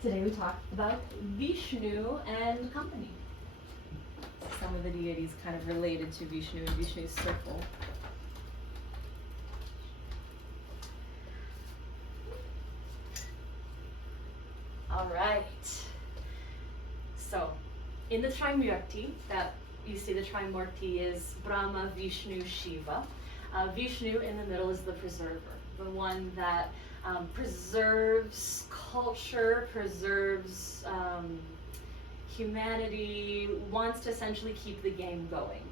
Today we talked about Vishnu and company. Some of the deities kind of related to Vishnu and Vishnu's circle. All right. So, in the Trimurti, that you see the Trimurti is Brahma, Vishnu, Shiva. Vishnu in the middle is the preserver, the one that preserves culture, preserves humanity, wants to essentially keep the game going.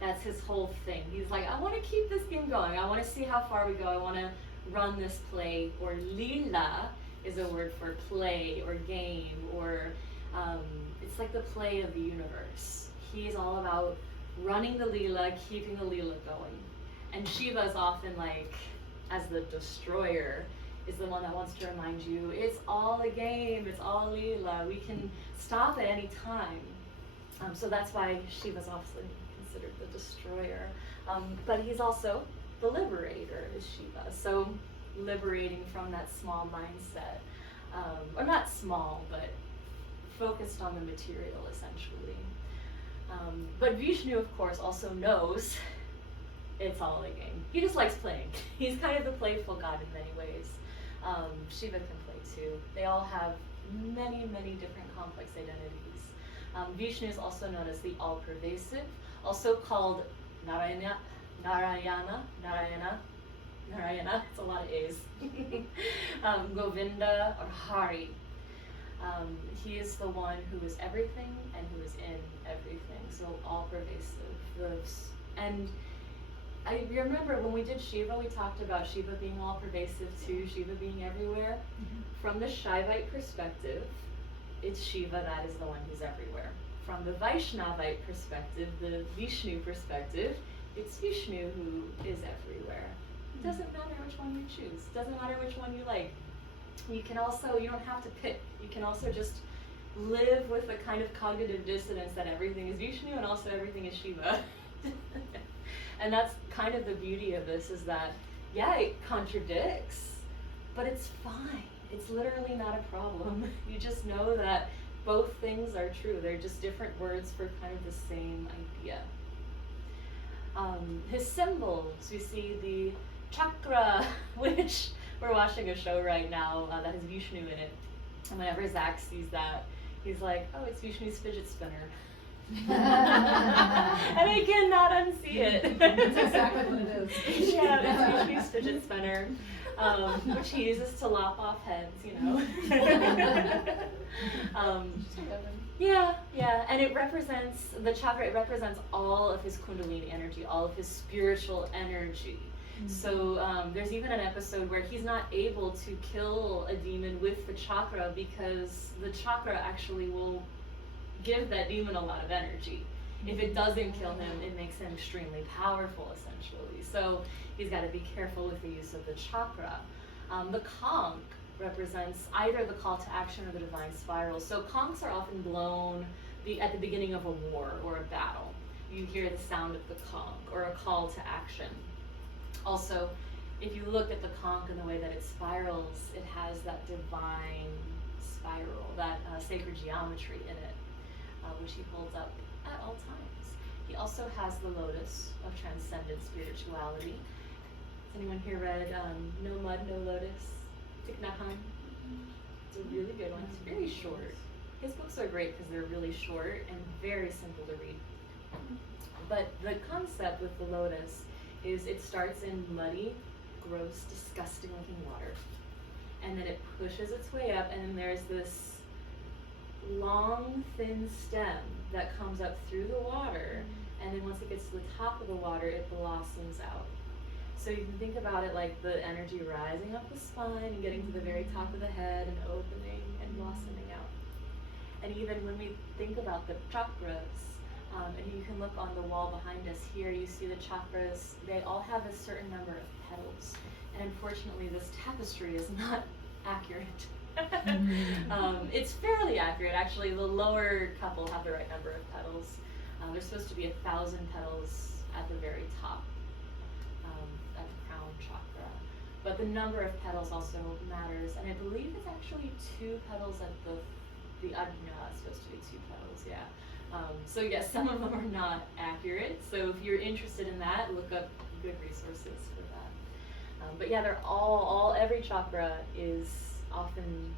That's his whole thing. He's like, I want to keep this game going. I want to see how far we go. I want to run this play. Or lila is a word for play or game, or it's like the play of the universe. He's all about running the lila, keeping the lila going. And Shiva is often like, as the destroyer, is the one that wants to remind you, it's all a game, it's all lila, we can stop at any time. So that's why Shiva's often considered the destroyer. But he's also the liberator, is Shiva. So liberating from that small mindset, or not small, but focused on the material, essentially. But Vishnu, of course, also knows it's all a game. He just likes playing. He's kind of the playful god in many ways. Shiva can play too. They all have many, many different complex identities. Vishnu is also known as the all-pervasive, also called Narayana, it's a lot of A's. Govinda or Hari. He is the one who is everything and who is in everything, so all-pervasive. And I remember when we did Shiva, we talked about Shiva being all-pervasive too, Shiva being everywhere. Mm-hmm. From the Shaivite perspective, it's Shiva that is the one who's everywhere. From the Vaishnavite perspective, the Vishnu perspective, it's Vishnu who is everywhere. It doesn't matter which one you choose. It doesn't matter which one you like. You don't have to pick. You can also just live with a kind of cognitive dissonance that everything is Vishnu and also everything is Shiva. And that's kind of the beauty of this, is that, yeah, it contradicts, but it's fine. It's literally not a problem. You just know that both things are true. They're just different words for kind of the same idea. His symbols, we see the chakra, which we're watching a show right now that has Vishnu in it. And whenever Zach sees that, he's like, oh, it's Vishnu's fidget spinner. And I cannot unsee it. That's exactly what it is. Yeah, it's Vishnu's fidget spinner, which he uses to lop off heads, you know. Yeah, and it represents, the chakra, it represents all of his kundalini energy, all of his spiritual energy. Mm-hmm. So there's even an episode where he's not able to kill a demon with the chakra because the chakra actually will give that demon a lot of energy. If it doesn't kill him, it makes him extremely powerful, essentially. So he's got to be careful with the use of the chakra. The conch represents either the call to action or the divine spiral. So conchs are often blown at the beginning of a war or a battle. You hear the sound of the conch or a call to action. Also, if you look at the conch and the way that it spirals, it has that divine spiral, that sacred geometry in it, which he holds up at all times. He also has the lotus of transcendent spirituality. Has anyone here read No Mud, No Lotus? Thich Nhat Hanh? It's a really good one. It's very short. His books are great because they're really short and very simple to read. But the concept with the lotus is it starts in muddy, gross, disgusting looking water. And then it pushes its way up, and then there's this long, thin stem that comes up through the water, and then once it gets to the top of the water, it blossoms out. So you can think about it like the energy rising up the spine and getting to the very top of the head and opening and blossoming out. And even when we think about the chakras, and you can look on the wall behind us here, you see the chakras, they all have a certain number of petals. And unfortunately, this tapestry is not accurate. It's fairly accurate, actually. The lower couple have the right number of petals. There's supposed to be 1,000 petals at the very top, at the crown chakra. But the number of petals also matters, and I believe it's actually 2 petals at the no, it's supposed to be 2 petals, yeah. So yes, some of them are not accurate. So if you're interested in that, look up good resources for that. But yeah, they're every chakra is often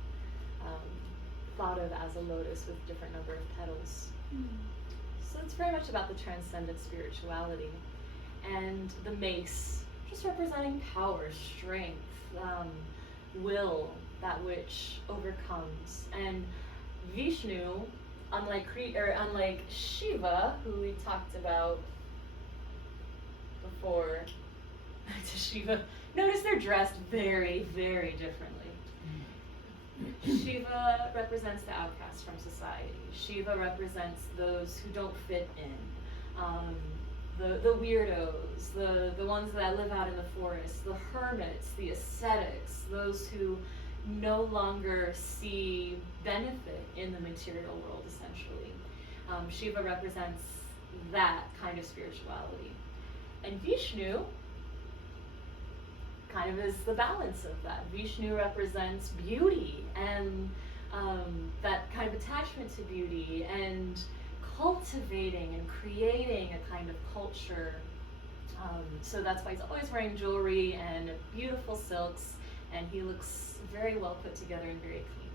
thought of as a lotus with a different number of petals. So it's very much about the transcendent spirituality. And the mace, just representing power, strength, will, that which overcomes. And Vishnu, unlike Shiva, who we talked about before, to Shiva, notice they're dressed very, very differently. Shiva represents the outcast from society. Shiva represents those who don't fit in. The weirdos, the ones that live out in the forest, the hermits, the ascetics, those who no longer see benefit in the material world, essentially. Shiva represents that kind of spirituality. And Vishnu kind of is the balance of that. Vishnu represents beauty and that kind of attachment to beauty and cultivating and creating a kind of culture. So that's why he's always wearing jewelry and beautiful silks, and he looks very well put together and very clean.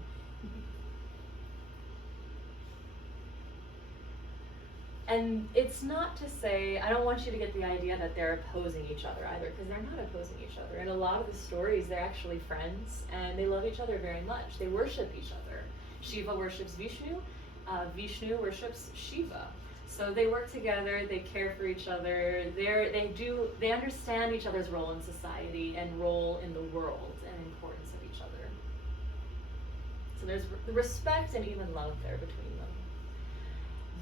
And it's not to say, I don't want you to get the idea that they're opposing each other either, because they're not opposing each other. In a lot of the stories, they're actually friends, and they love each other very much. They worship each other. Shiva worships Vishnu, Vishnu worships Shiva. So they work together, they care for each other, they understand each other's role in society and role in the world and importance of each other. So there's respect and even love there between them.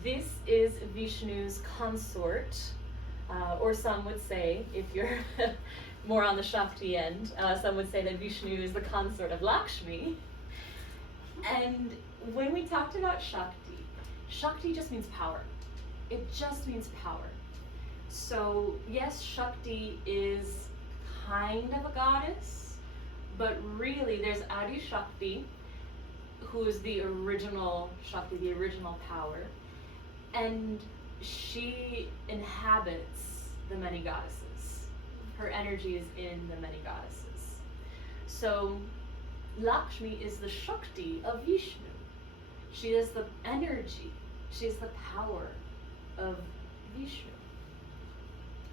This is Vishnu's consort, or some would say, if you're more on the Shakti end, some would say that Vishnu is the consort of Lakshmi. And when we talked about Shakti, Shakti just means power. It just means power. So yes, Shakti is kind of a goddess, but really there's Adi Shakti, who is the original Shakti, the original power. And she inhabits the many goddesses. Her energy is in the many goddesses. So Lakshmi is the Shakti of Vishnu. She is the energy, she is the power of Vishnu.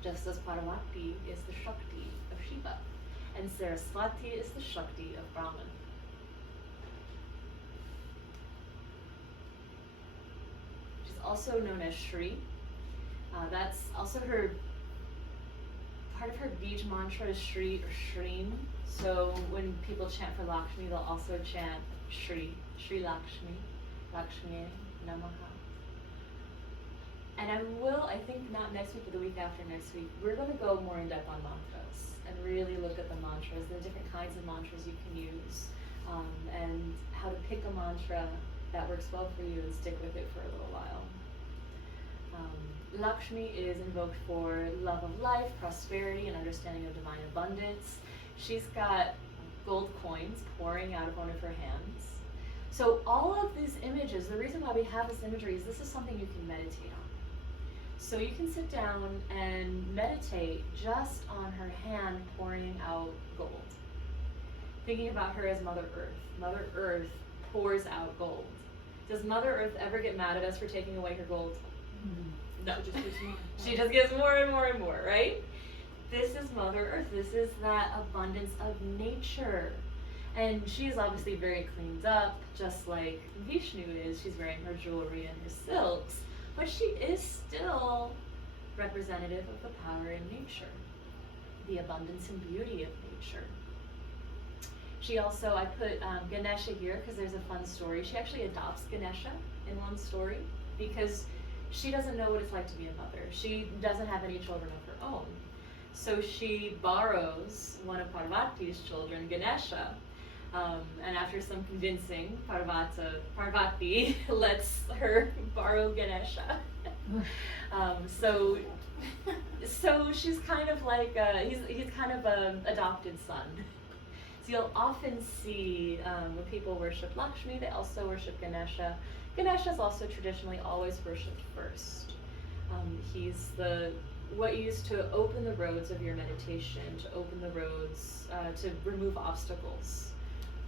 Just as Parvati is the Shakti of Shiva, and Saraswati is the Shakti of Brahman. Also known as Shri. That's also part of her Bij mantra is Shri or Shreem. So when people chant for Lakshmi, they'll also chant Shri, Shri Lakshmi, Lakshmi Namaha. And I think not next week, but the week after next week, we're going to go more in depth on mantras and really look at the mantras, the different kinds of mantras you can use, and how to pick a mantra that works well for you and stick with it for a little while. Lakshmi is invoked for love of life, prosperity, and understanding of divine abundance. She's got gold coins pouring out of one of her hands. So all of these images, the reason why we have this imagery is this is something you can meditate on. So you can sit down and meditate just on her hand pouring out gold. Thinking about her as Mother Earth. Mother Earth pours out gold. Does Mother Earth ever get mad at us for taking away her gold? No. She just gives more and more and more, right? This is Mother Earth. This is that abundance of nature. And she's obviously very cleaned up, just like Vishnu is. She's wearing her jewelry and her silks. But she is still representative of the power in nature, the abundance and beauty of nature. She also, I put Ganesha here because there's a fun story. She actually adopts Ganesha in one story because she doesn't know what it's like to be a mother. She doesn't have any children of her own. So she borrows one of Parvati's children, Ganesha, and after some convincing, Parvati lets her borrow Ganesha. So she's kind of like he's kind of an adopted son. So you'll often see when people worship Lakshmi, they also worship Ganesha. Ganesha is also traditionally always worshipped first. He's what you use to open the roads of your meditation, to open the roads, to remove obstacles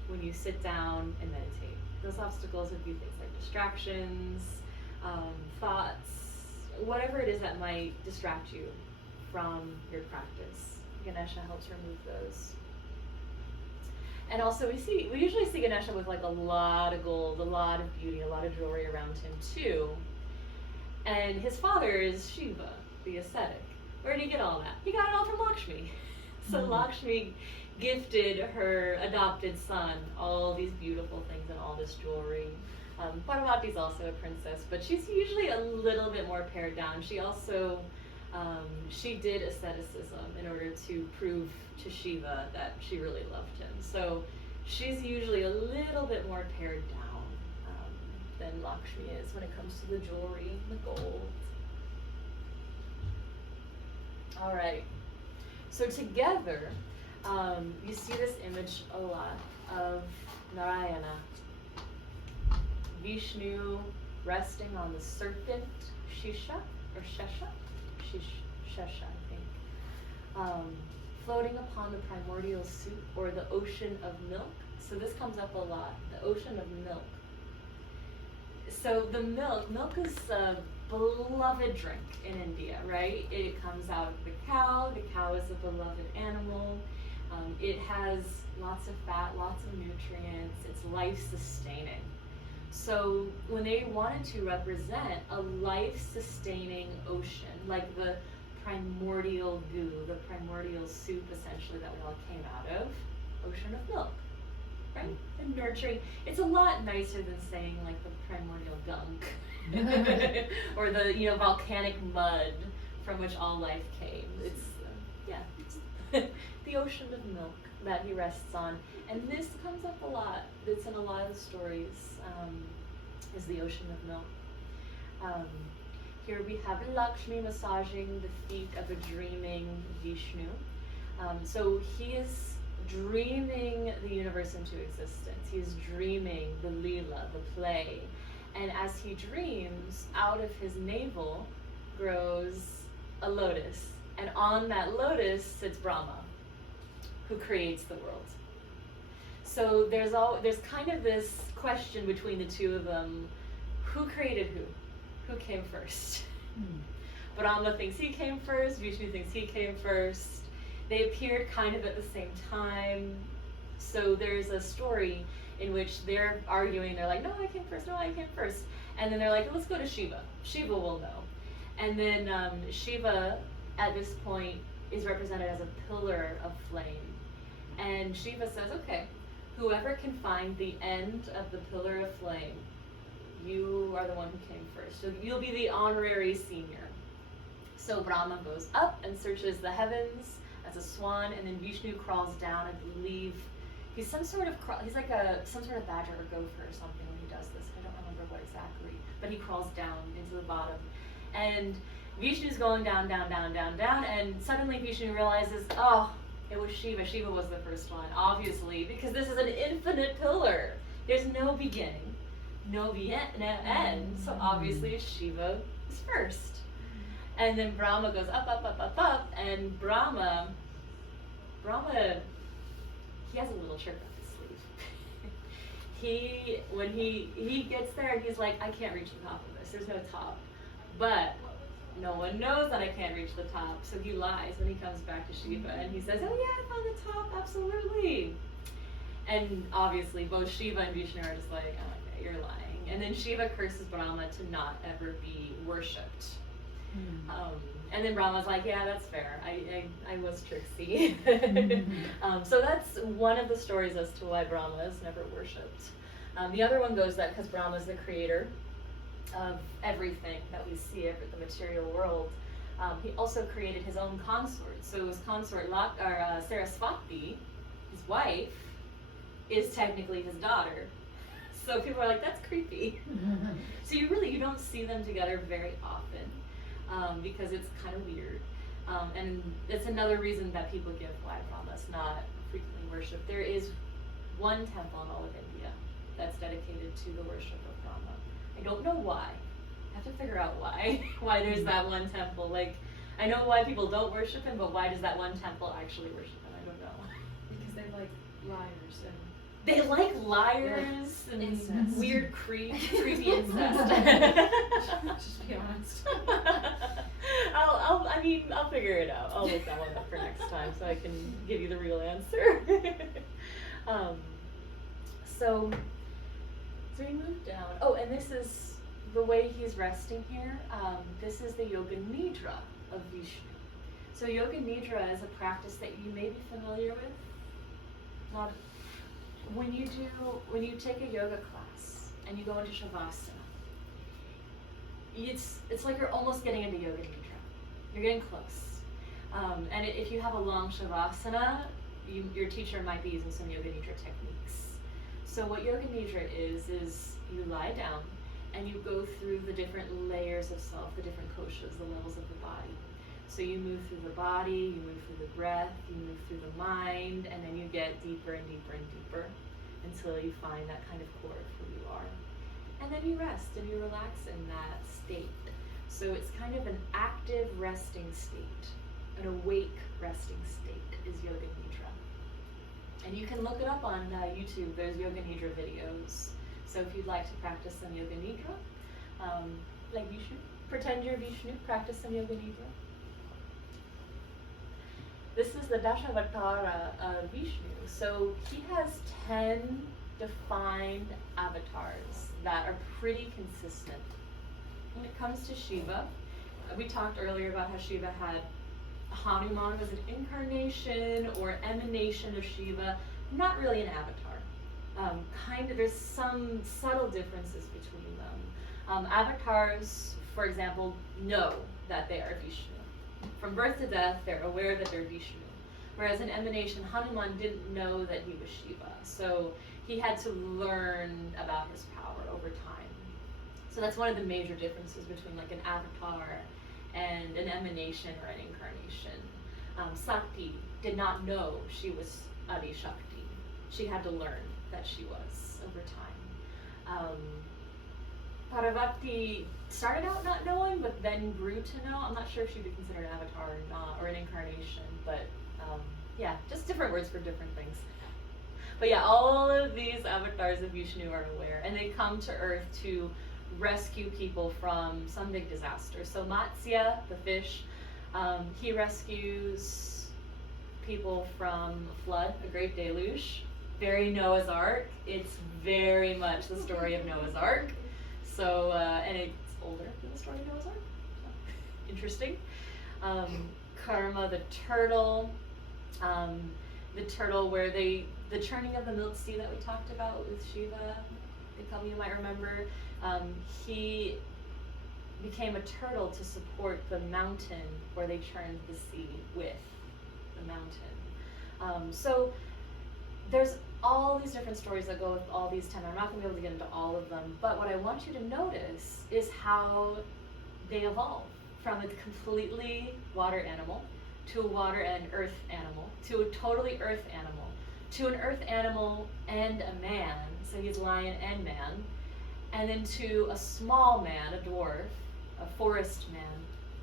when you sit down and meditate. Those obstacles would be things like distractions, thoughts, whatever it is that might distract you from your practice. Ganesha helps remove those. And also we usually see Ganesha with like a lot of gold, a lot of beauty, a lot of jewelry around him too. And his father is Shiva, the ascetic. Where did he get all that? He got it all from Lakshmi. So Lakshmi gifted her adopted son all these beautiful things and all this jewelry. Parvati's also a princess, but she's usually a little bit more pared down. She also, she did asceticism in order to prove to Shiva that she really loved him. So she's usually a little bit more pared down than Lakshmi is when it comes to the jewelry, the gold. All right. So together, you see this image a lot of Narayana, Vishnu resting on the serpent Shesha, I think, floating upon the primordial soup or the ocean of milk. So this comes up a lot, the ocean of milk. So the milk is a beloved drink in India, right? It comes out of the cow. The cow is a beloved animal. It has lots of fat, lots of nutrients. It's life-sustaining. So when they wanted to represent a life-sustaining ocean, like the primordial goo, the primordial soup essentially that we all came out of, ocean of milk, right? And nurturing. It's a lot nicer than saying like the primordial gunk or the volcanic mud from which all life came. It's the ocean of milk that he rests on, and this comes up a lot. It's in a lot of the stories. Is the ocean of milk. Here we have Lakshmi massaging the feet of a dreaming Vishnu. So he is dreaming the universe into existence. He is dreaming the Leela, the play. And as he dreams, out of his navel grows a lotus. And on that lotus sits Brahma, who creates the world. So there's kind of this question between the two of them: who created who? Who came first? Brahma thinks he came first, Vishnu thinks he came first. They appeared kind of at the same time. So there's a story in which they're arguing, they're like, no, I came first, no, I came first. And then they're like, let's go to Shiva. Shiva will know. And then Shiva, at this point, is represented as a pillar of flame. And Shiva says, okay, whoever can find the end of the pillar of flame, you are the one who came first. So you'll be the honorary senior. So Brahma goes up and searches the heavens as a swan, and then Vishnu crawls down. I believe he's some sort of badger or gopher or something when he does this. I don't remember what exactly, but he crawls down into the bottom. And Vishnu's going down, down, down, down, down, and suddenly Vishnu realizes, oh, it was Shiva. Shiva was the first one, obviously, because this is an infinite pillar. There's no beginning, no end, so obviously Shiva is first. And then Brahma goes up, up, up, up, up, and Brahma, he has a little trick up his sleeve. When he gets there, he's like, I can't reach the top of this. There's no top. But no one knows that I can't reach the top, so he lies when he comes back to Shiva, and he says, oh yeah, I found the top, absolutely. And obviously, both Shiva and Vishnu are just like, oh, okay, you're lying. And then Shiva curses Brahma to not ever be worshipped. And then Brahma's like, yeah, that's fair. I was tricksy. So that's one of the stories as to why Brahma is never worshipped. The other one goes that because Brahma is the creator of everything that we see, the material world, he also created his own consort. So his consort, Saraswati, his wife, is technically his daughter. So people are like, that's creepy. So you don't see them together very often, because it's kind of weird. And it's another reason that people give why Brahmas not frequently worshipped. There is one temple in all of India that's dedicated to the worship of Brahma. I don't know why. I have to figure out why. Why there's that one temple. Like, I know why people don't worship him, but why does that one temple actually worship him? I don't know. Because they like liars and They like liars and incest. weird creepy incest. Just be honest. I'll figure it out. I'll look that one up for next time so I can give you the real answer. So we move down. Oh, and this is the way he's resting here. This is the Yoga Nidra of Vishnu. So Yoga Nidra is a practice that you may be familiar with. Not when you take a yoga class and you go into Shavasana, it's like you're almost getting into Yoga Nidra. You're getting close. And if you have a long Shavasana, your teacher might be using some Yoga Nidra techniques. So what Yoga Nidra is you lie down and you go through the different layers of self, the different koshas, the levels of the body. So you move through the body, you move through the breath, you move through the mind, and then you get deeper and deeper and deeper until you find that kind of core of who you are. And then you rest and you relax in that state. So it's kind of an active resting state, an awake resting state is Yoga Nidra. And you can look it up on YouTube. There's Yoga Nidra videos. So if you'd like to practice some Yoga Nidra, like Vishnu, pretend you're Vishnu, practice some Yoga Nidra. This is the Dashavatara of Vishnu. So he has 10 defined avatars that are pretty consistent. When it comes to Shiva, we talked earlier about how Shiva had Hanuman was an incarnation or emanation of Shiva, not really an avatar. There's some subtle differences between them. Avatars, for example, know that they are Vishnu. From birth to death, they're aware that they're Vishnu. Whereas in emanation, Hanuman didn't know that he was Shiva. So he had to learn about his power over time. So that's one of the major differences between like an avatar and an emanation or an incarnation. Sakti did not know she was Adi Shakti. She had to learn that she was over time. Parvati started out not knowing, but then grew to know. I'm not sure if she'd be considered an avatar or not, or an incarnation, but yeah, just different words for different things. But yeah, all of these avatars of Vishnu are aware, and they come to Earth to rescue people from some big disaster. So Matsya, the fish, he rescues people from a flood, a great deluge. Very Noah's Ark. It's very much the story of Noah's Ark. So, and it's older than the story of Noah's Ark. So, interesting. Karma, the turtle where the churning of the milk sea that we talked about with Shiva, a couple of you might remember, he became a turtle to support the mountain where they churned the sea with the mountain. So there's all these different stories that go with all these 10. I'm not going to be able to get into all of them, but what I want you to notice is how they evolve from a completely water animal to a water and earth animal to a totally earth animal to an earth animal and a man, so he's lion and man, and then to a small man, a dwarf, a forest man,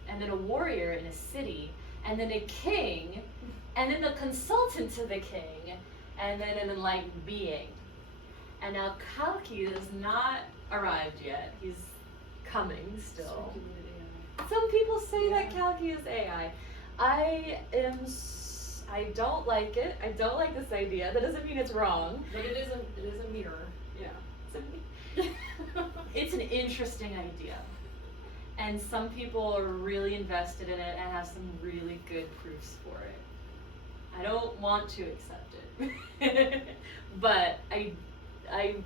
and then a warrior in a city, and then a king, and then the consultant to the king, and then an enlightened being. And now Kalki has not arrived yet. He's coming still. Some people say that Kalki is AI. I don't like it. I don't like this idea. That doesn't mean it's wrong. But it is a mirror. Yeah. It's an interesting idea. And some people are really invested in it and have some really good proofs for it. I don't want to accept it. But I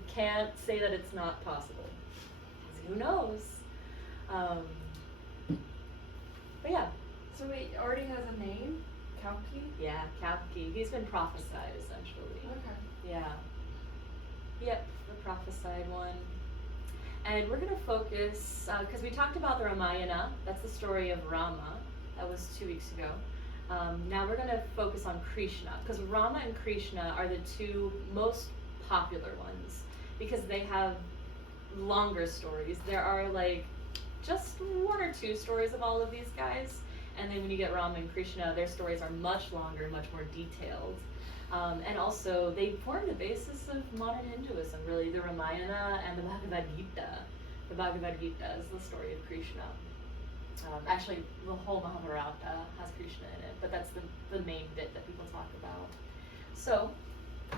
can't say that it's not possible. 'Cause who knows? But yeah. So it already has a name? Kalki? Yeah, Kalki. He's been prophesied essentially. Okay. Yeah. Yep, the prophesied one. And we're going to focus, because we talked about the Ramayana, that's the story of Rama, that was 2 weeks ago. Now we're going to focus on Krishna, because Rama and Krishna are the two most popular ones, because they have longer stories. There are like just 1 or 2 stories of all of these guys, and then when you get Rama and Krishna, their stories are much longer, much more detailed. And also, they form the basis of modern Hinduism, really, the Ramayana and the Bhagavad Gita. The Bhagavad Gita is the story of Krishna. Actually, the whole Mahabharata has Krishna in it, but that's the main bit that people talk about. So,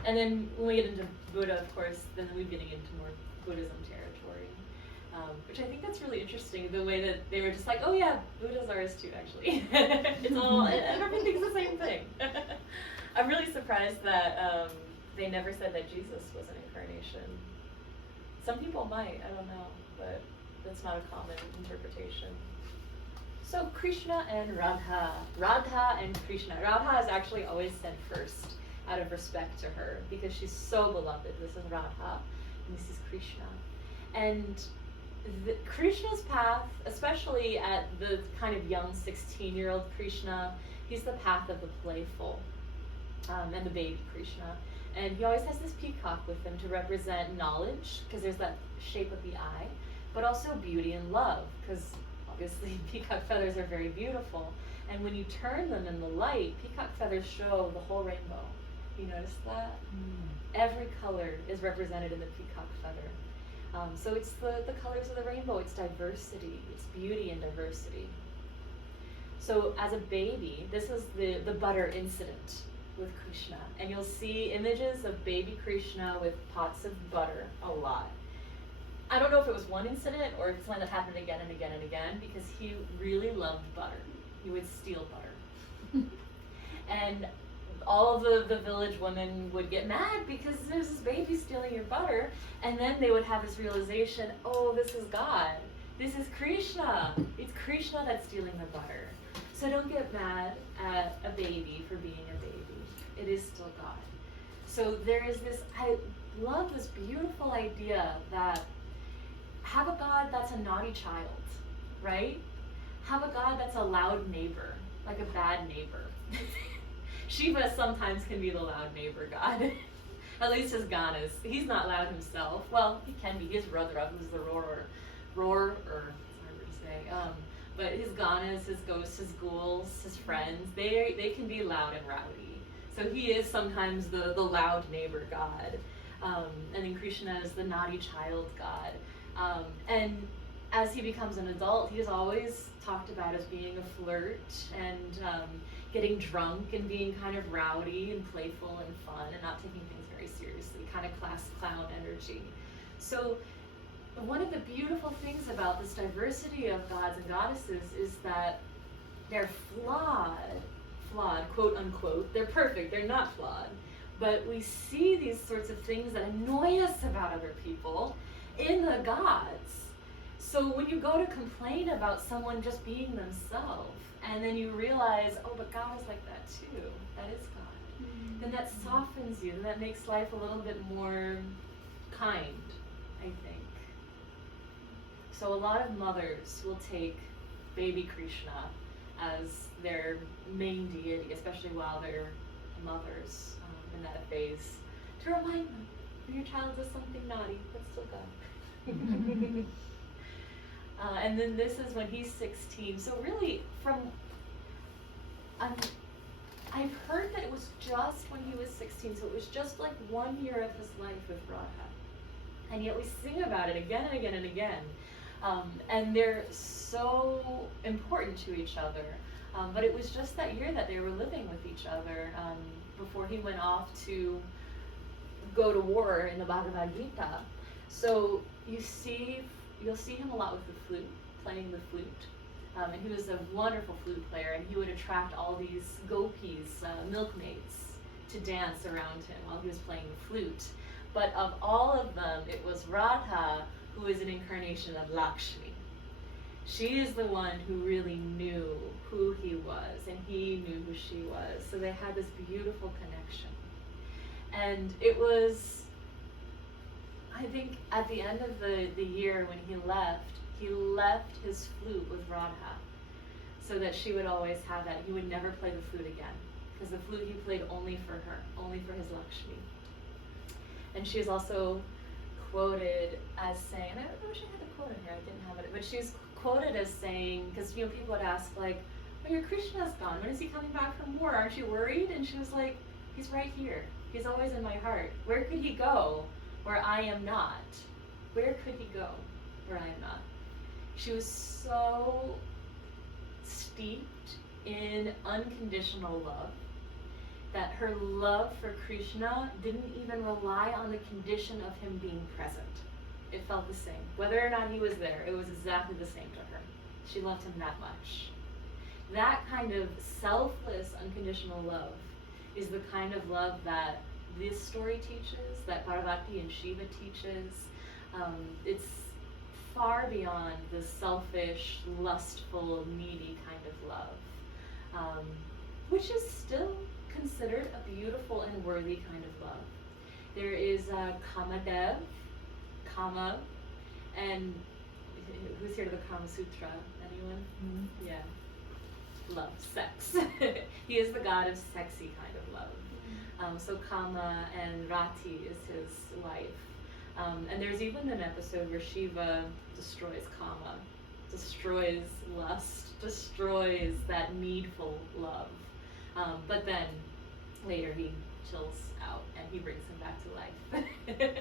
and then when we get into Buddha, of course, then we're getting into more Buddhism territory, which I think that's really interesting, the way that they were just like, oh yeah, Buddha's ours too, actually. It's all, everything's the same thing. I'm really surprised that they never said that Jesus was an incarnation. Some people might, I don't know, but that's not a common interpretation. So Krishna and Radha. Radha and Krishna. Radha is actually always said first out of respect to her because she's so beloved. This is Radha and this is Krishna. And Krishna's path, especially at the kind of young 16-year-old Krishna, he's the path of the playful. And the baby Krishna. And he always has this peacock with him to represent knowledge, because there's that shape of the eye, but also beauty and love, because obviously peacock feathers are very beautiful. And when you turn them in the light, peacock feathers show the whole rainbow. You notice that? Every color is represented in the peacock feather. So it's the colors of the rainbow, it's diversity, it's beauty and diversity. So as a baby, this is the butter incident with Krishna, and you'll see images of baby Krishna with pots of butter a lot. I don't know if it was one incident or if it's something that happened again and again and again, because he really loved butter. He would steal butter. And all of the village women would get mad because there's this baby stealing your butter, and then they would have this realization, oh, this is God. This is Krishna. It's Krishna that's stealing the butter. So don't get mad at a baby for being a baby. It is still God. So there is this, I love this beautiful idea that have a God that's a naughty child, right? Have a God that's a loud neighbor, like a bad neighbor. Shiva sometimes can be the loud neighbor God. At least his Ganas. He's not loud himself. Well, he can be. His Rudra, who's the roar, it's hard to say. But his Ganas, his ghosts, his ghouls, his friends, they can be loud and rowdy. So he is sometimes the loud neighbor God. And then Krishna is the naughty child God. And as he becomes an adult, he is always talked about as being a flirt and getting drunk and being kind of rowdy and playful and fun and not taking things very seriously, kind of class clown energy. So one of the beautiful things about this diversity of gods and goddesses is that they're flawed, quote unquote. They're perfect, they're not flawed. But we see these sorts of things that annoy us about other people in the gods. So when you go to complain about someone just being themselves, and then you realize, oh, but God is like that too. That is God. Then that softens you, and that makes life a little bit more kind, I think. So a lot of mothers will take baby Krishna as their main deity, especially while they're mothers in that phase, to remind them when your child does something naughty, that's still God. And then this is when he's 16. So really, I've heard that it was just when he was 16, so it was just like 1 year of his life with Radha. And yet we sing about it again and again and again. And they're so important to each other. But it was just that year that they were living with each other before he went off to go to war in the Bhagavad Gita. So you'll see him a lot with the flute, playing the flute. And he was a wonderful flute player, and he would attract all these gopis, milkmaids, to dance around him while he was playing the flute. But of all of them, it was Radha who is an incarnation of Lakshmi. She is the one who really knew who he was, and he knew who she was. So they had this beautiful connection. And it was I think at the end of the year when he left his flute with Radha so that she would always have that. He would never play the flute again because the flute he played only for her, only for his Lakshmi. And she is also quoted as saying, I wish I had the quote in here, I didn't have it, but she's quoted as saying, because people would ask like, oh, your Krishna's gone, when is he coming back from war, aren't you worried? And she was like, he's right here, he's always in my heart. Where could he go where I am not? Where could he go where I am not? She was so steeped in unconditional love that her love for Krishna didn't even rely on the condition of him being present. It felt the same. Whether or not he was there, it was exactly the same to her. She loved him that much. That kind of selfless, unconditional love is the kind of love that this story teaches, that Parvati and Shiva teaches. It's far beyond the selfish, lustful, needy kind of love, which is still considered a beautiful and worthy kind of love. There is Kamadev, Kama, and who's here to the Kama Sutra? Anyone? Mm-hmm. Yeah. Love, sex. He is the god of sexy kind of love. So Kama, and Rati is his wife. And there's even an episode where Shiva destroys Kama, destroys lust, destroys that needful love. But then later he chills out and he brings him back to life.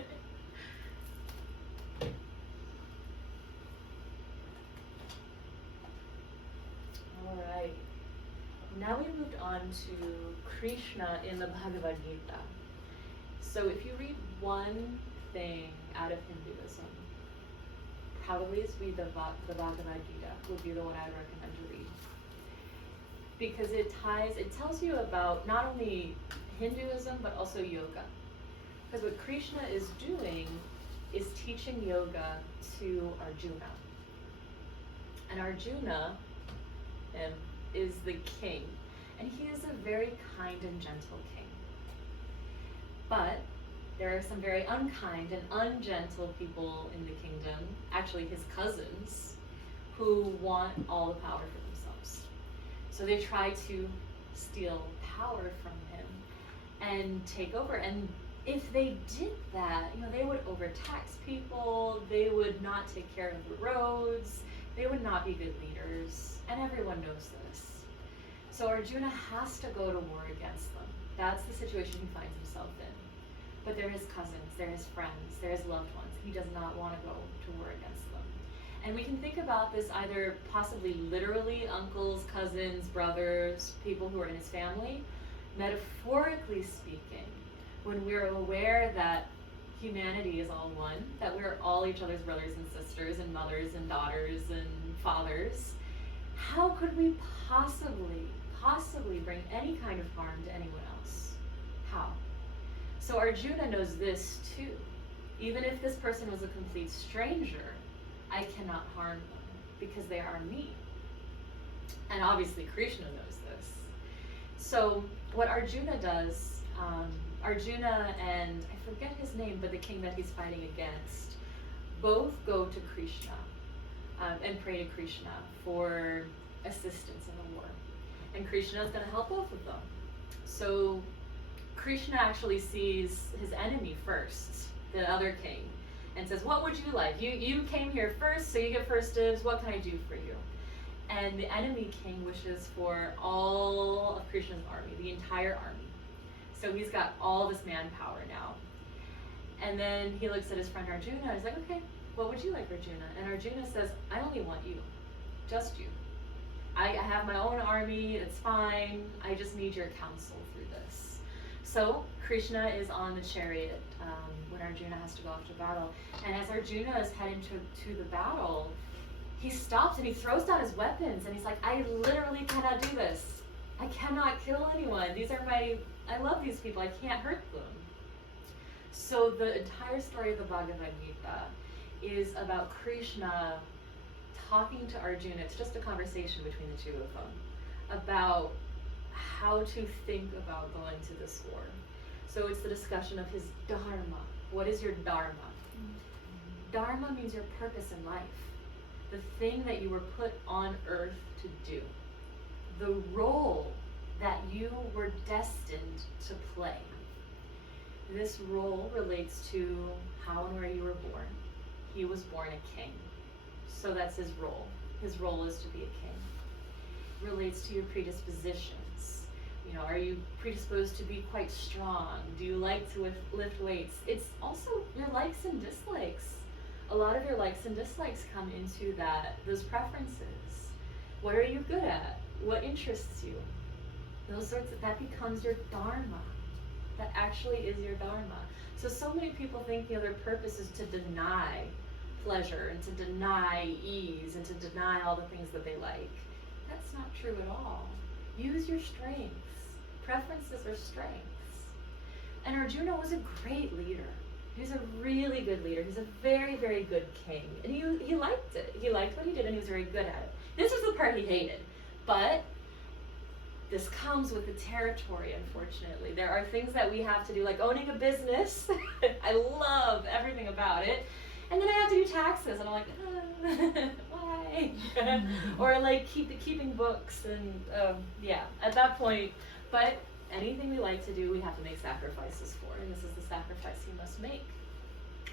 All right. Now we moved on to Krishna in the Bhagavad Gita. So if you read one thing out of Hinduism, probably is read the Bhagavad Gita would be the one I would recommend to read. Because it tells you about not only Hinduism, but also yoga. Because what Krishna is doing is teaching yoga to Arjuna. And Arjuna is the king. And he is a very kind and gentle king. But there are some very unkind and ungentle people in the kingdom, actually his cousins, who want all the power for themselves. So they try to steal power from him and take over. And if they did that, they would overtax people, they would not take care of the roads, they would not be good leaders, and everyone knows this. So Arjuna has to go to war against them. That's the situation he finds himself in. But they're his cousins, they're his friends, they're his loved ones. He does not want to go to war against them. And we can think about this either possibly literally, uncles, cousins, brothers, people who are in his family. Metaphorically speaking, when we're aware that humanity is all one, that we're all each other's brothers and sisters and mothers and daughters and fathers, how could we possibly bring any kind of harm to anyone else? How? So Arjuna knows this too. Even if this person was a complete stranger, I cannot harm them because they are me. And obviously Krishna knows this. So what Arjuna does, Arjuna and, I forget his name, but the king that he's fighting against, both go to Krishna and pray to Krishna for assistance in the war. And Krishna is going to help both of them. So Krishna actually sees his enemy first, the other king, and says, what would you like? You came here first, so you get first dibs. What can I do for you? And the enemy king wishes for all of Krishna's army, the entire army. So he's got all this manpower now. And then he looks at his friend Arjuna and he's like, okay, what would you like, Arjuna? And Arjuna says, I only want you, just you. I have my own army, it's fine. I just need your counsel through this. So Krishna is on the chariot when Arjuna has to go off to battle. And as Arjuna is heading to the battle, he stops and he throws down his weapons and he's like, I literally cannot do this. I cannot kill anyone. I love these people. I can't hurt them. So the entire story of the Bhagavad Gita is about Krishna talking to Arjuna. It's just a conversation between the two of them about how to think about going to this war. So it's the discussion of his dharma. What is your dharma? Dharma means your purpose in life, the thing that you were put on earth to do, the role that you were destined to play. This role relates to how and where you were born. He was born a king, so that's his role. His role is to be a king. Relates to your predispositions. You know, are you predisposed to be quite strong? Do you like to lift weights? It's also your likes and dislikes. A lot of your likes and dislikes come into those preferences. What are you good at? What interests you? That becomes your dharma. That actually is your dharma. So many people think their purpose is to deny pleasure and to deny ease and to deny all the things that they like. That's not true at all. Use your strengths. Preferences are strengths. And Arjuna was a great leader. He was a really good leader. He's a very, very good king. And he liked it. He liked what he did and he was very good at it. This was the part he hated. But this comes with the territory, unfortunately. There are things that we have to do, like owning a business. I love everything about it. And then I have to do taxes, and I'm like, why? Or like keeping books, and at that point. But anything we like to do, we have to make sacrifices for, and this is the sacrifice he must make.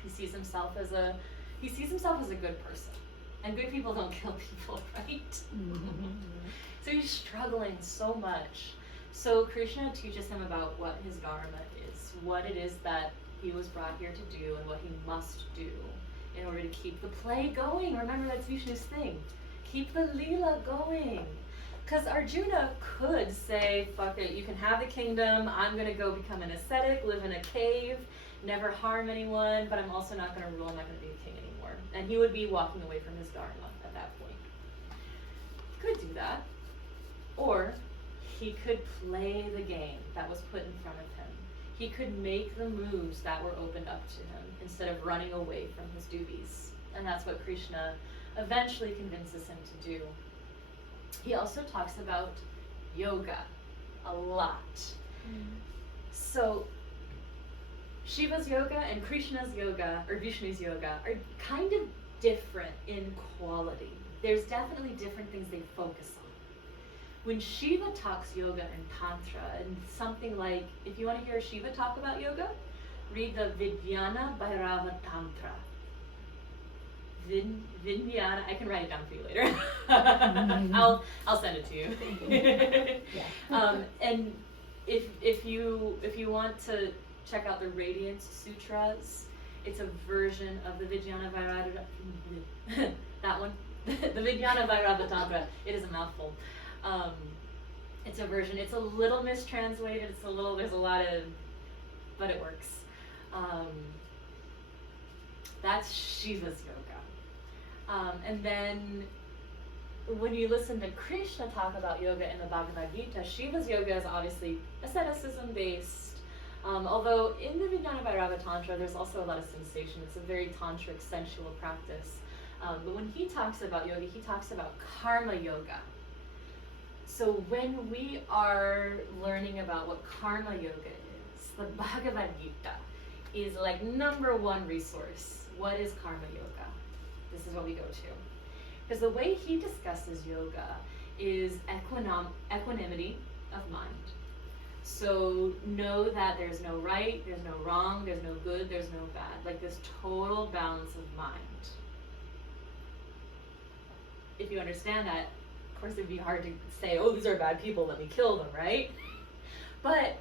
He sees himself as a good person, and good people don't kill people, right? So he's struggling so much. So Krishna teaches him about what his dharma is, what it is that he was brought here to do, and what he must do in order to keep the play going. Remember, that's Vishnu's thing. Keep the Leela going. Because Arjuna could say, fuck it, you can have the kingdom, I'm going to go become an ascetic, live in a cave, never harm anyone, but I'm also not going to rule, I'm not going to be a king anymore. And he would be walking away from his dharma at that point. He could do that. Or he could play the game that was put in front of him. He could make the moves that were opened up to him instead of running away from his duties. And that's what Krishna eventually convinces him to do. He also talks about yoga a lot. So Shiva's yoga and Krishna's yoga, or Vishnu's yoga, are kind of different in quality. There's definitely different things they focus on. When Shiva talks yoga and tantra, and something like, if you want to hear Shiva talk about yoga, read the Vijnana Bhairava Tantra. Vijnana, I can write it down for you later. I'll send it to you. And if you want to check out the Radiant Sutras, it's a version of the Vijnana Bhairava, that one, the Vijnana Bhairava Tantra. It is a mouthful. It's a version. It's a little mistranslated. There's a lot of, but it works. That's Shiva's yoga. And then when you listen to Krishna talk about yoga in the Bhagavad Gita, Shiva's yoga is obviously asceticism based. Although in the Vijnana Bhairava Tantra, there's also a lot of sensation. It's a very tantric, sensual practice. But when he talks about yoga, he talks about karma yoga. So when we are learning about what karma yoga is, the Bhagavad Gita is like #1 resource. What is karma yoga? This is what we go to. Because the way he discusses yoga is equanimity of mind. So know that there's no right, there's no wrong, there's no good, there's no bad. Like this total balance of mind. If you understand that, of course it'd be hard to say, oh, these are bad people, let me kill them, right? But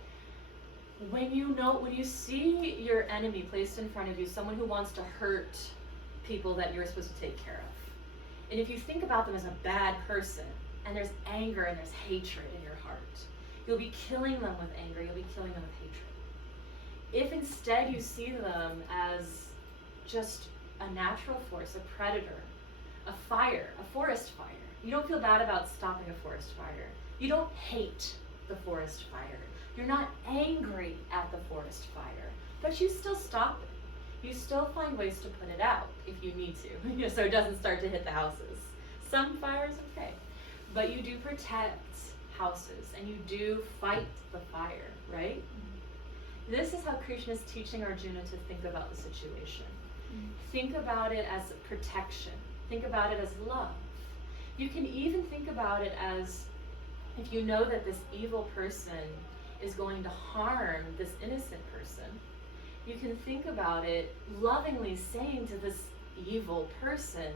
when you see your enemy placed in front of you, someone who wants to hurt people that you're supposed to take care of, and if you think about them as a bad person, and there's anger and there's hatred in your heart, you'll be killing them with anger, you'll be killing them with hatred. If instead you see them as just a natural force, a predator, a fire, a forest fire, you don't feel bad about stopping a forest fire. You don't hate the forest fire. You're not angry at the forest fire, but you still stop it. You still find ways to put it out if you need to, so it doesn't start to hit the houses. Some fires, okay, but you do protect houses and you do fight the fire, right? This is how Krishna is teaching Arjuna to think about the situation. Think about it as protection. Think about it as love. You can even think about it as, if you know that this evil person is going to harm this innocent person, you can think about it lovingly saying to this evil person,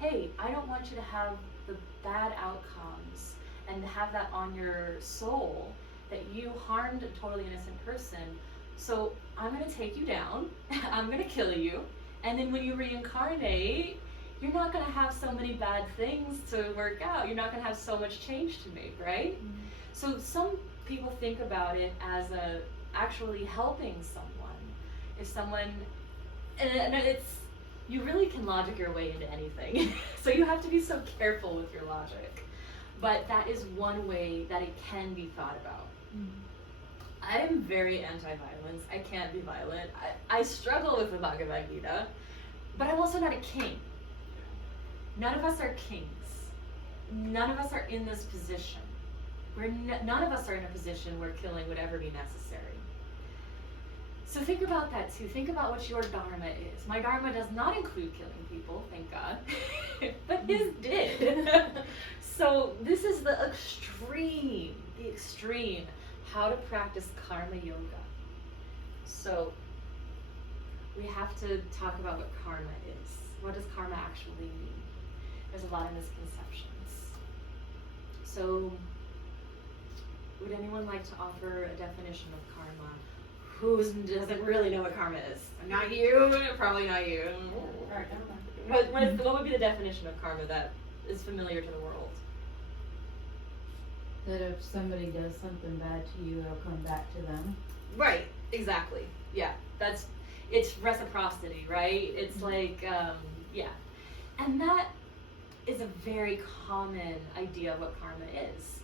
hey, I don't want you to have the bad outcomes and have that on your soul, that you harmed a totally innocent person. So I'm going to take you down, I'm going to kill you, and then when you reincarnate, you're not going to have so many bad things to work out. You're not going to have so much change to make, right? Mm-hmm. So some people think about it as actually helping someone. If someone, and it's, you really can logic your way into anything. So you have to be so careful with your logic. But that is one way that it can be thought about. Mm-hmm. I am very anti-violence. I can't be violent. I struggle with the Bhagavad Gita, but I'm also not a king. None of us are kings. None of us are in this position. None of us are in a position where killing would ever be necessary. So think about that too. Think about what your dharma is. My dharma does not include killing people, thank God, but his did. So this is the extreme, how to practice karma yoga. So we have to talk about what karma is. What does karma actually mean? There's a lot of misconceptions. So would anyone like to offer a definition of karma? Who doesn't really know what karma is? Not you, probably not you. What would be the definition of karma that is familiar to the world? That if somebody does something bad to you, it'll come back to them. Right, exactly. Yeah, it's reciprocity, right? It's like, yeah. And that is a very common idea of what karma is.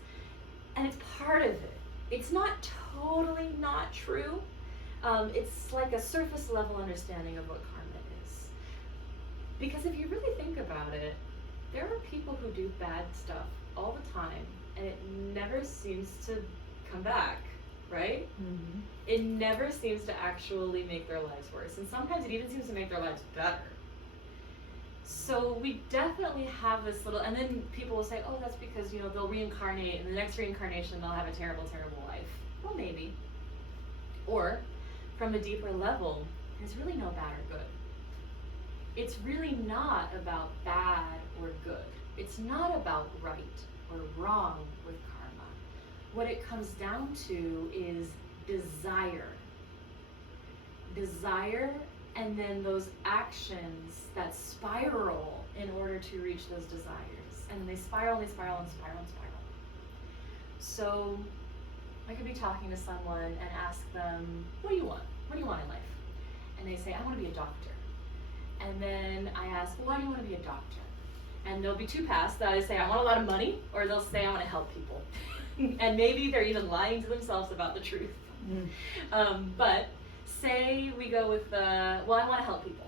And it's part of it. It's not totally not true. It's like a surface level understanding of what karma is. Because if you really think about it, there are people who do bad stuff all the time, and it never seems to come back, right? Mm-hmm. It never seems to actually make their lives worse. And sometimes it even seems to make their lives better. So we definitely have this little, and then people will say, oh, that's because, they'll reincarnate, and the next reincarnation they'll have a terrible, terrible life. Well, maybe. Or, from a deeper level, there's really no bad or good. It's really not about bad or good. It's not about right or wrong with karma. What it comes down to is desire. Desire, and then those actions that spiral in order to reach those desires. And they spiral, and they spiral, and spiral, and spiral. So I could be talking to someone and ask them, what do you want? What do you want in life? And they say, I want to be a doctor. And then I ask, well, why do you want to be a doctor? And there'll be two paths. They'll either say, I want a lot of money, or they'll say, I want to help people. And maybe they're even lying to themselves about the truth. But say we go with, well, I want to help people.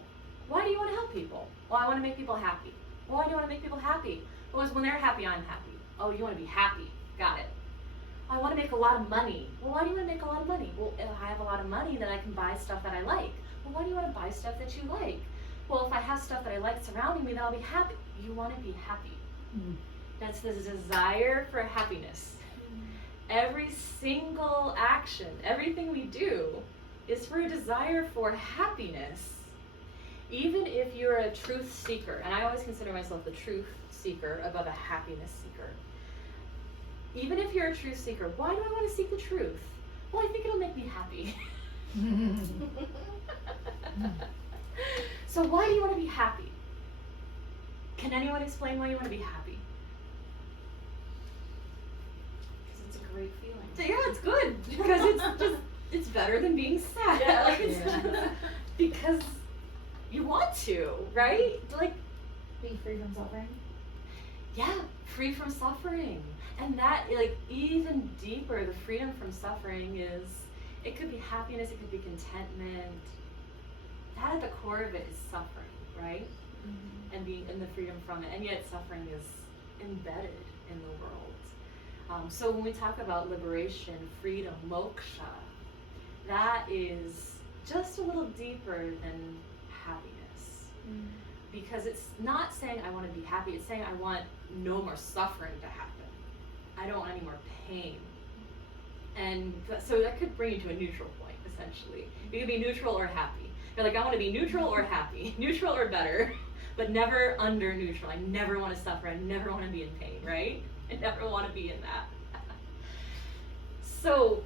Why do you want to help people? Well, I want to make people happy. Why do you want to make people happy? Because when they're happy, I'm happy. Oh, you want to be happy. Got it. I want to make a lot of money. Well, why do you want to make a lot of money? Well, if I have a lot of money, then I can buy stuff that I like. Well, why do you want to buy stuff that you like? Well, if I have stuff that I like surrounding me, then I'll be happy. You want to be happy. Mm-hmm. That's the desire for happiness. Mm-hmm. Every single action, everything we do, is for a desire for happiness. Even if you're a truth seeker, and I always consider myself the truth seeker above a happiness seeker. Even if you're a truth seeker, why do I want to seek the truth? Well, I think it'll make me happy. So why do you want to be happy? Can anyone explain why you want to be happy? Because it's a great feeling. Yeah, it's good. Because it's better than being sad. Yeah. Because you want to, right? Like, be free from suffering. Yeah, free from suffering. And that, even deeper, the freedom from suffering is, it could be happiness, it could be contentment. That at the core of it is suffering, right? Mm-hmm. And being in the freedom from it. And yet suffering is embedded in the world. So when we talk about liberation, freedom, moksha, that is just a little deeper than happiness. because it's not saying I want to be happy, it's saying I want no more suffering to happen. I don't want any more pain. And so that could bring you to a neutral point, essentially. You could be neutral or happy. You're like, I want to be neutral or happy, neutral or better, but never under neutral. I never want to suffer, I never want to be in pain, right? I never want to be in that. So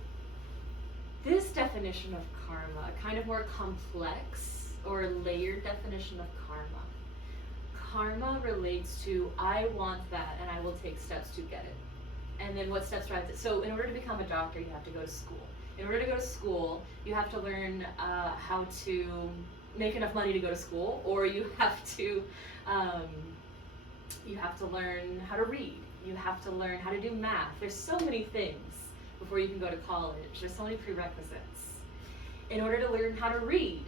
this definition of karma, a kind of more complex or layered definition of karma. Karma relates to, I want that and I will take steps to get it. And then what steps drive it? So in order to become a doctor, you have to go to school. In order to go to school, you have to learn how to make enough money to go to school, or you have to learn how to read. You have to learn how to do math. There's so many things before you can go to college. There's so many prerequisites. In order to learn how to read,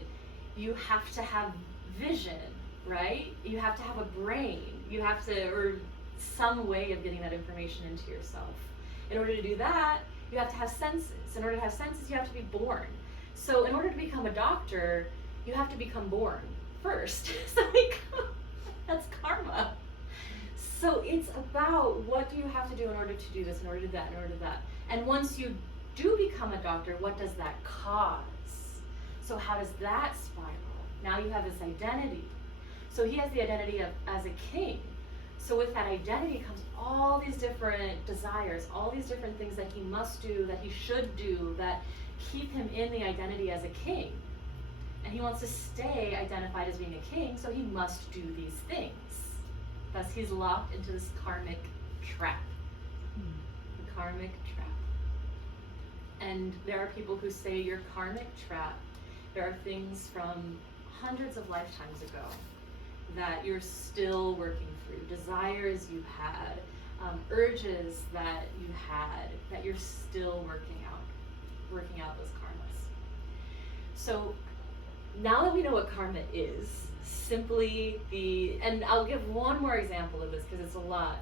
you have to have vision, right? You have to have a brain. You have to, or some way of getting that information into yourself. In order to do that, you have to have senses. In order to have senses, you have to be born. So in order to become a doctor, you have to become born first. So that's karma. So it's about, what do you have to do in order to do this, in order to do that, in order to do that. And once you do become a doctor, what does that cause? So how does that spiral? Now you have this identity. So he has the identity of as a king. So with that identity comes all these different desires, all these different things that he must do, that he should do, that keep him in the identity as a king. And he wants to stay identified as being a king, so he must do these things. Thus he's locked into this karmic trap. The karmic trap. And there are people who say your karmic trap, there are things from hundreds of lifetimes ago that you're still working through, desires you had, urges that you had, that you're still working out those karmas. So now that we know what karma is, simply and I'll give one more example of this because it's a lot.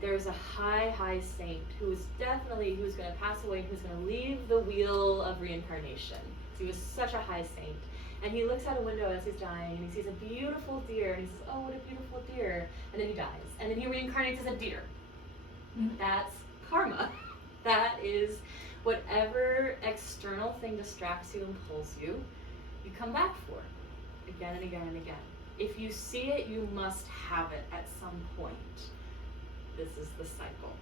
There's a high saint who was going to pass away, who's going to leave the wheel of reincarnation. So he was such a high saint. And he looks out a window as he's dying, and he sees a beautiful deer, and he says, oh, what a beautiful deer. And then he dies. And then he reincarnates as a deer. Mm-hmm. That's karma. That is whatever external thing distracts you and pulls you, you come back for again and again and again. If you see it, you must have it at some point. This is the cycle.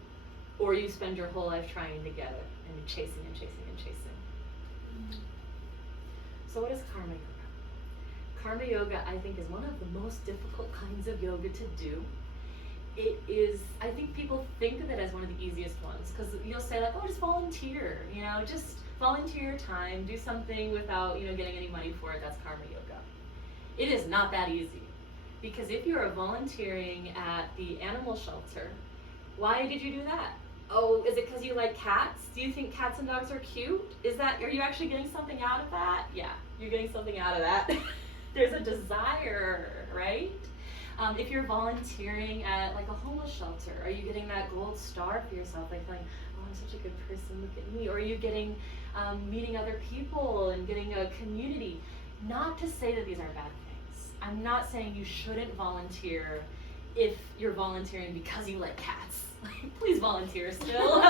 Or you spend your whole life trying to get it, and you're chasing and chasing and chasing. Mm-hmm. So what is karma yoga? Karma yoga, I think, is one of the most difficult kinds of yoga to do. It is, I think people think of it as one of the easiest ones, because you'll say like, oh, just volunteer, just volunteer your time, do something without, getting any money for it, that's karma yoga. It is not that easy, because if you are volunteering at the animal shelter, why did you do that? Oh, is it because you like cats? Do you think cats and dogs are cute? Are you actually getting something out of that? Yeah, you're getting something out of that. There's a desire, right? If you're volunteering at like a homeless shelter, are you getting that gold star for yourself? Like feeling, oh, I'm such a good person, look at me. Or are you getting, meeting other people and getting a community? Not to say that these are bad things. I'm not saying you shouldn't volunteer if you're volunteering because you like cats. Please volunteer still.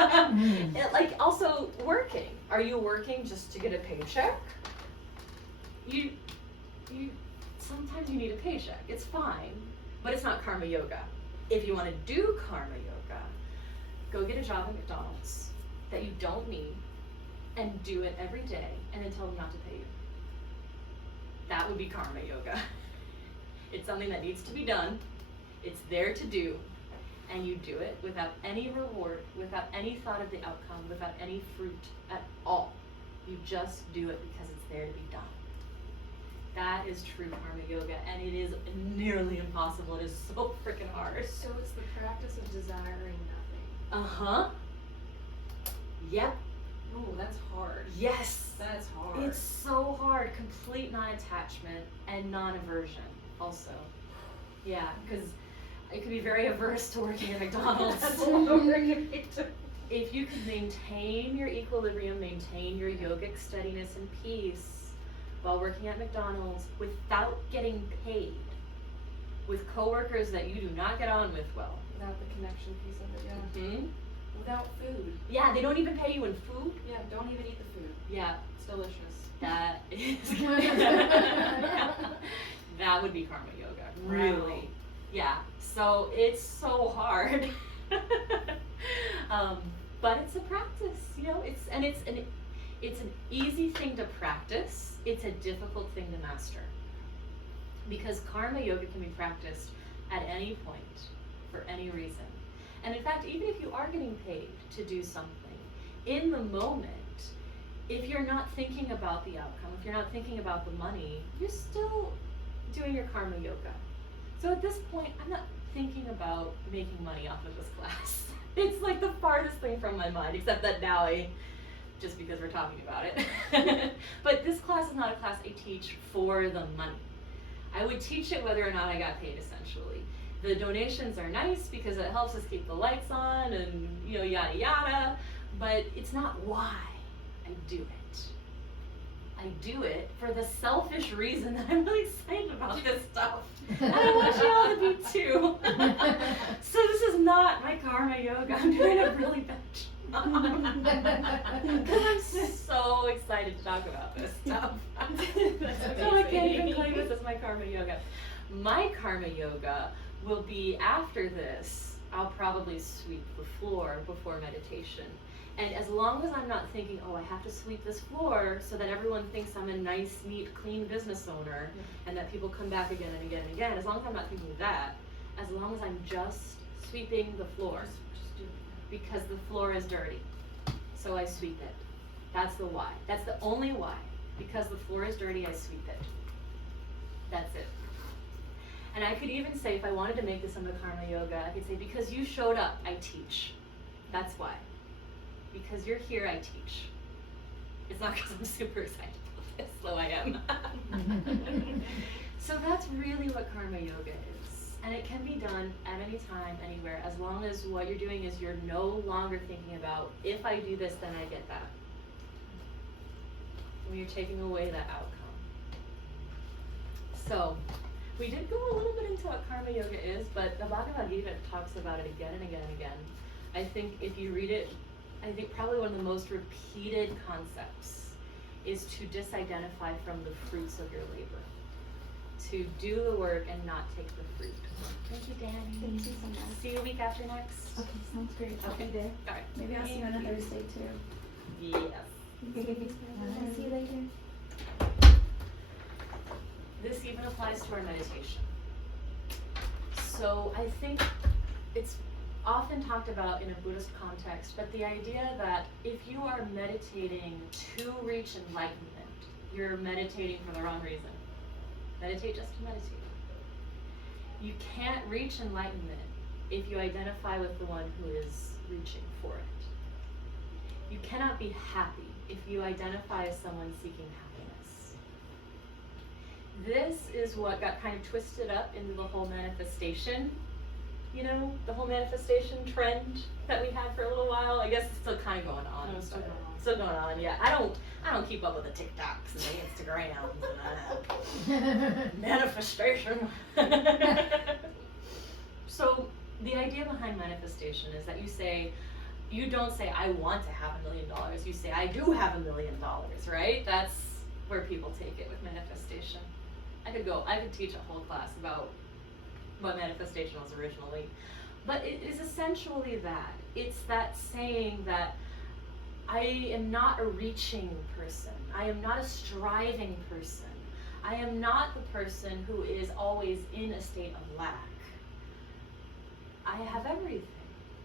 Also working. Are you working just to get a paycheck? You sometimes you need a paycheck. It's fine, but it's not karma yoga. If you want to do karma yoga, go get a job at McDonald's that you don't need and do it every day and then tell them not to pay you. That would be karma yoga. It's something that needs to be done. It's there to do. And you do it without any reward, without any thought of the outcome, without any fruit at all. You just do it because it's there to be done. That is true karma yoga, and it is nearly impossible. It is so freaking hard. So it's the practice of desiring nothing. Uh-huh. Yep. Oh, that's hard. Yes. That's hard. It's so hard. Complete non-attachment and non-aversion also. Yeah, because it could be very averse to working at McDonald's. If you could maintain your equilibrium, maintain your yogic steadiness and peace while working at McDonald's without getting paid, with coworkers that you do not get on with well. Without the connection piece of it, yeah. Mm-hmm. Without food. Yeah, they don't even pay you in food. Yeah, don't even eat the food. Yeah, It's delicious. that is. That would be karma yoga, really. Wow. Yeah, so it's so hard. But it's a practice, you know. It's an easy thing to practice. It's a difficult thing to master. Because karma yoga can be practiced at any point, for any reason. And in fact, even if you are getting paid to do something, in the moment, if you're not thinking about the outcome, if you're not thinking about the money, you're still doing your karma yoga. So at this point, I'm not thinking about making money off of this class. It's like the farthest thing from my mind, except that now just because we're talking about it. But this class is not a class I teach for the money. I would teach it whether or not I got paid, essentially. The donations are nice because it helps us keep the lights on and, you know, yada yada, but it's not why I do it. I do it for the selfish reason that I'm really excited about this stuff. And I want you all to be too. So this is not my karma yoga. I'm doing a really bad job. Because I'm so excited to talk about this stuff. So I can't even claim this as my karma yoga. My karma yoga will be after this. I'll probably sweep the floor before meditation. And as long as I'm not thinking, oh, I have to sweep this floor so that everyone thinks I'm a nice, neat, clean business owner, and that people come back again and again and again, as long as I'm not thinking that, as long as I'm just sweeping the floor, because the floor is dirty, so I sweep it. That's the why. That's the only why. Because the floor is dirty, I sweep it. That's it. And I could even say, if I wanted to make this into karma yoga, I could say, because you showed up, I teach. That's why. Because you're here, I teach. It's not because I'm super excited about this, though I am. So that's really what karma yoga is. And it can be done at any time, anywhere, as long as what you're doing is you're no longer thinking about, if I do this, then I get that. When you're taking away that outcome. So, we did go a little bit into what karma yoga is, but the Bhagavad Gita talks about it again and again and again. I think if you read it, I think probably one of the most repeated concepts is to disidentify from the fruits of your labor. To do the work and not take the fruit. Thank you, Danny. Thank you so much. See you a week after next. Okay, sounds great. I'll Okay. be there. All right. Maybe I'll see you on a Thursday too. Yes. I'll see you later. This even applies to our meditation. So I think it's often talked about in a Buddhist context, but the idea that if you are meditating to reach enlightenment, you're meditating for the wrong reason. Meditate just to meditate. You can't reach enlightenment if you identify with the one who is reaching for it. You cannot be happy if you identify as someone seeking happiness. This is what got kind of twisted up into the whole manifestation, you know, the whole manifestation trend that we had for a little while. I guess it's still kind of going on. No, it's still going on. Still going on, yeah. I don't keep up with the TikToks and the Instagrams and manifestation. So the idea behind manifestation is that you don't say, I want to have $1 million. You say, I do have $1 million, right? That's where people take it with manifestation. I could teach a whole class about what manifestation was originally. But it is essentially that. It's that saying that I am not a reaching person. I am not a striving person. I am not the person who is always in a state of lack. I have everything.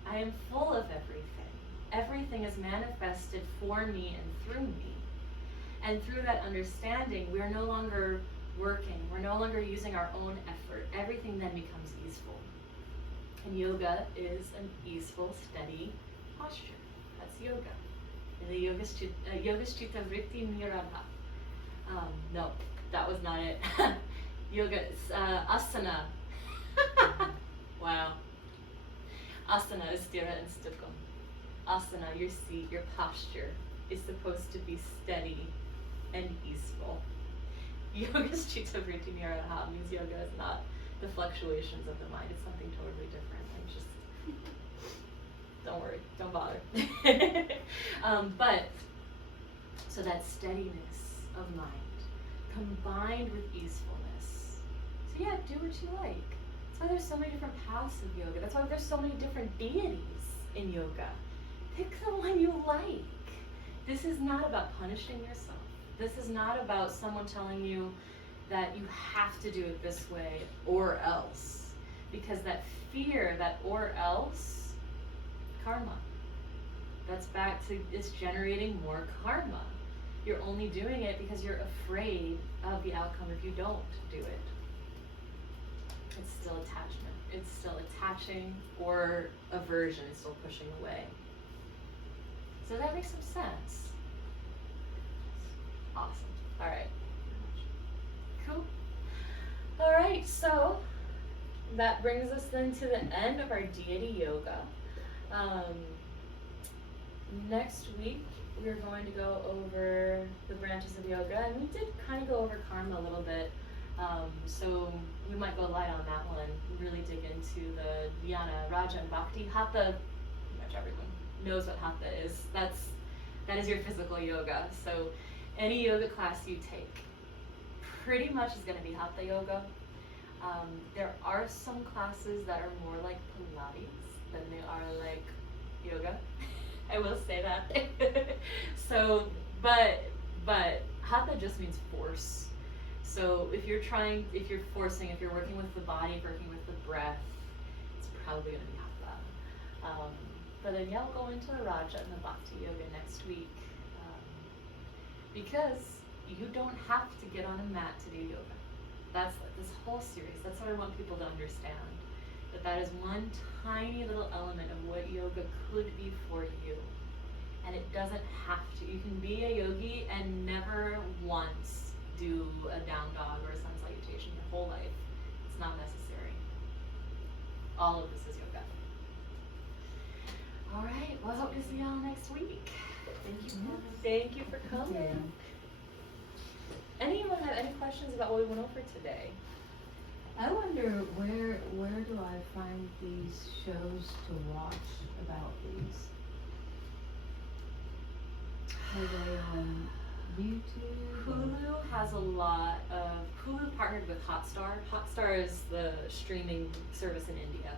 I am full of everything. Everything is manifested for me and through me. And through that understanding, we are no longer working. We're no longer using our own effort. Everything then becomes easeful. And yoga is an easeful, steady posture. That's yoga. And the Yogaschita Vritti Nirodha. No, that was not it. Yoga is asana. Wow. Asana is sthira and stukam. Asana, your seat, your posture, is supposed to be steady and easeful. Yogaschita Vritti Nirodha means yoga is not the fluctuations of the mind. It's something totally different. I'm just, don't worry, don't bother. But, so that steadiness of mind combined with easefulness. So yeah, do what you like. That's why there's so many different paths of yoga. That's why there's so many different deities in yoga. Pick the one you like. This is not about punishing yourself. This is not about someone telling you that you have to do it this way or else. Because that fear, that or else, karma. That's back to, it's generating more karma. You're only doing it because you're afraid of the outcome if you don't do it. It's still attachment. It's still attaching, or aversion. It's still pushing away. So that makes some sense. Awesome. All right. Cool. All right. So that brings us then to the end of our deity yoga. Next week we're going to go over the branches of yoga, and we did kind of go over karma a little bit. So we might go light on that one, really dig into the Dhyana, Raja, and Bhakti. Hatha, pretty much everyone knows what Hatha is. That is your physical yoga. So any yoga class you take pretty much is going to be Hatha yoga. There are some classes that are more like Pilates than they are like yoga. I will say that. So, but Hatha just means force. So if you're forcing, if you're working with the body, working with the breath, it's probably going to be Hatha. But then yeah, we'll go into the Raja and the Bhakti yoga next week. Because you don't have to get on a mat to do yoga. That's this whole series. That's what I want people to understand. That is one tiny little element of what yoga could be for you. And it doesn't have to. You can be a yogi and never once do a down dog or a sun salutation your whole life. It's not necessary. All of this is yoga. All right. Well, I hope to see y'all next week. Thank you for coming. Anyone have any questions about what we went over today? I wonder where do I find these shows to watch about these? Are they on YouTube? Hulu has a lot of, Hulu partnered with Hotstar. Hotstar is the streaming service in India,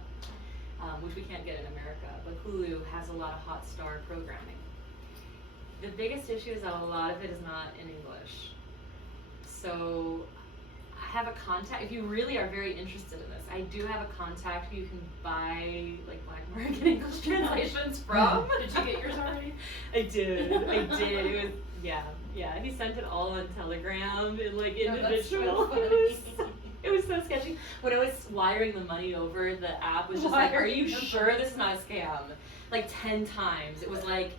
which we can't get in America, but Hulu has a lot of Hotstar programming. The biggest issue is that a lot of it is not in English. So I have a contact, if you really are very interested in this, I do have a contact who you can buy like Black American English translations from. Did you get yours already? I did. It was, yeah. He sent it all on Telegram in like individual. It was so sketchy. When I was wiring the money over, the app was just like, "Are you sure this is not a scam?" Like 10 times. It was like,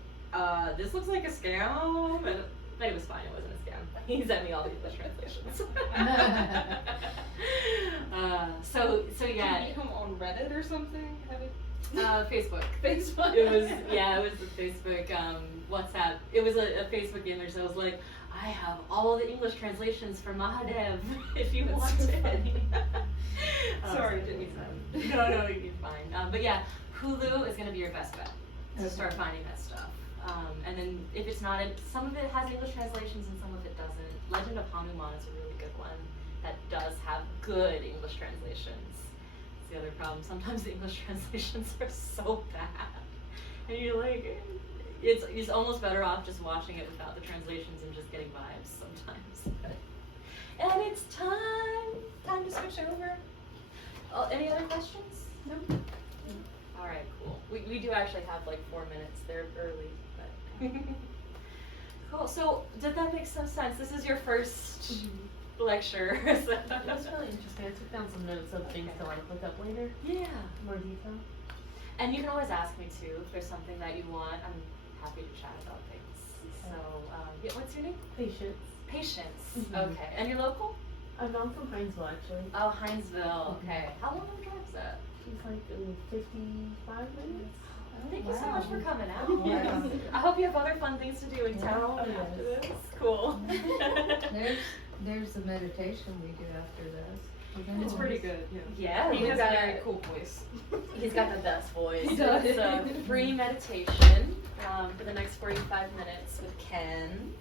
"This looks like a scam," but it was fine. It wasn't a scam. He sent me all the English translations. So yeah. Did you come on Reddit or something? Facebook. Facebook. It was the Facebook, WhatsApp. It was a Facebook image that was like, I have all the English translations for Mahadev if you want it. Sorry, didn't mean that. No, you're fine. But yeah, Hulu is going to be your best bet to start finding that stuff. And then if it's not, some of it has English translations and some of it doesn't. Legend of Hanuman is a really good one that does have good English translations. That's the other problem. Sometimes the English translations are so bad. And you're like, it's almost better off just watching it without the translations and just getting vibes sometimes. And it's time to switch over. Oh, any other questions? No. All right, cool. We do actually have like 4 minutes. They're early, but cool. So did that make some sense? This is your first lecture. So. That was really interesting. I took down some notes of things to like look up later. Yeah. More detail. And you can always ask me too if there's something that you want. I'm happy to chat about things. So yeah, what's your name? Patience. Okay. And you're local? I'm from Hinesville actually. Oh, Hinesville. Okay. How long of a drive is that? It's like 55 minutes. Thank you so much for coming out. Yeah. I hope you have other fun things to do in town after this. Cool. There's the meditation we do after this. It's pretty good, yeah. Yeah, He we has a got very cool voice. He's got the best voice. He does. It's a free meditation for the next 45 minutes with Ken.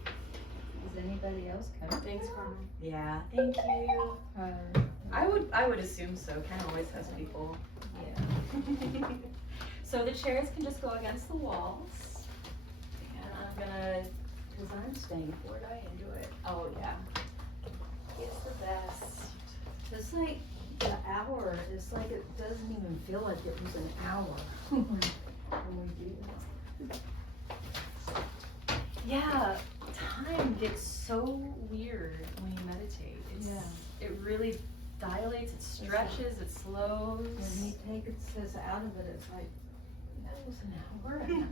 Is anybody else coming? Thanks, Carmen. Yeah, thank you. I would assume so. Ken always has people. Yeah. So the chairs can just go against the walls. And I'm gonna, Cause I'm staying for it, I enjoy it. oh yeah. It's the best. It's like the hour, it's like it doesn't even feel like it was an hour when we do that. Yeah, time gets so weird when you meditate. It really dilates, it stretches, it slows. When he takes us out of it, it's like, that was an hour. Yeah,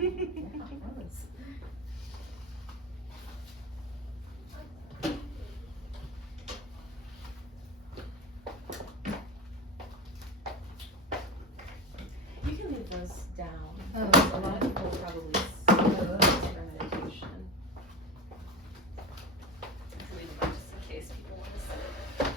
it was. You can leave those down. Oh, A lot of people probably see those for meditation. I can leave them just in case people want to see it.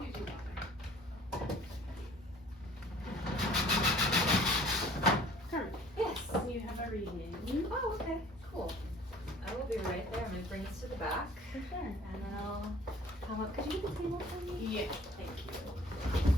You do Carmen, Yes. you have a reading. Oh, okay, cool. I will be right there. I'm gonna bring this to the back. For sure. And then I'll come up. Could you get the table for me? Yeah. Thank you.